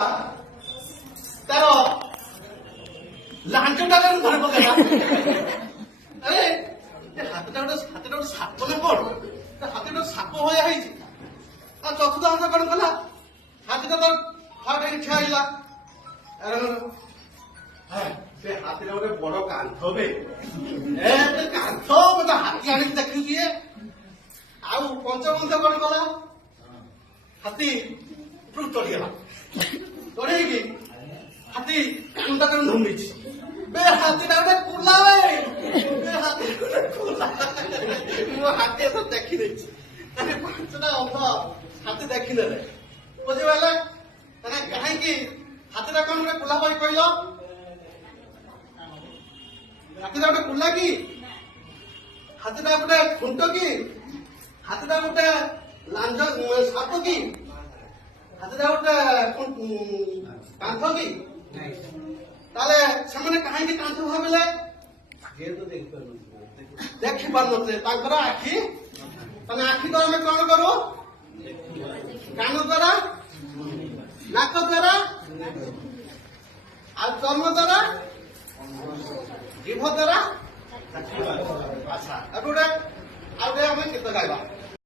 ତାର ଲାଞ୍ଚଟା ଧରି ପକେଇଲା। ଆରେ ହାତଟା ଗୋଟେ ସାପ ନା କଣ? ହାତଟା ଗୋଟେ ସାପ ଭଳିଆ ହେଇଛି। ଆଉ ଚତୁର୍ଥ ହାତ କଣ କଲା? ହାତୀଟା ତ ହାଟ ଇଚ୍ଛା ହେଇଲା। ସେ ହାତୀଟା ଗୋଟେ ବଡ କାନ୍ଥ ବେ କାନ୍ଥ ମତେ ହାତୀ ଆଣିକି ଦେଖୁଛି। ଆଉ ପଞ୍ଚବନ୍ଧ କଣ କଲା? ହାତୀ ଚଢିଗଲା। ଚଢେଇକି ହାତୀ କାନ୍ଦ କରି ଧୁମିଛି। ବେ ହାତୀଟା ଗୋଟେ କୁଲା ହାତୀ ଗୋଟେ କୁଲା। ମୁଁ ହାତୀ ଏତ ଦେଖିଦେଇଛି। ପାଞ୍ଚଟା ଅନ୍ଧ ହାତୀ ଦେଖିଦେଲେ ବୁଝିପାରିଲେ। କାହିଁକି ହାତୀଟା କଣ ଗୋଟେ କୁଲା ପରି କହିଲ? ହାତୀଟା ଗୋଟେ କୁଲା କି? ହାତୀଟା ଗୋଟେ ଖୁଣ୍ଟ କି? ହାତୀଟା ଗୋଟେ ଲାଞ୍ଜ ସାପ କି? ହାତୀଟା ଗୋଟେ କାନ୍ଥ କି? ତାହେଲେ ସେମାନେ କାହିଁକି କାନ୍ଥ ଭାବିଲେ? ଦେଖି ପାରୁନଥିଲେ। ତାଙ୍କର ଆଖି, ମାନେ ଆଖି ତ ଆମେ କଣ କରୁ? କାନ ଦ୍ୱାରା, ନାକ ଦ୍ୱାରା, ଆଉ ଚର୍ମ ଦ୍ୱାରା, ଜିଭ ଦ୍ୱାରା। ଆଚ୍ଛା ଆଉ ଗୋଟେ ଆମେ ଗୀତ ଗାଇବା।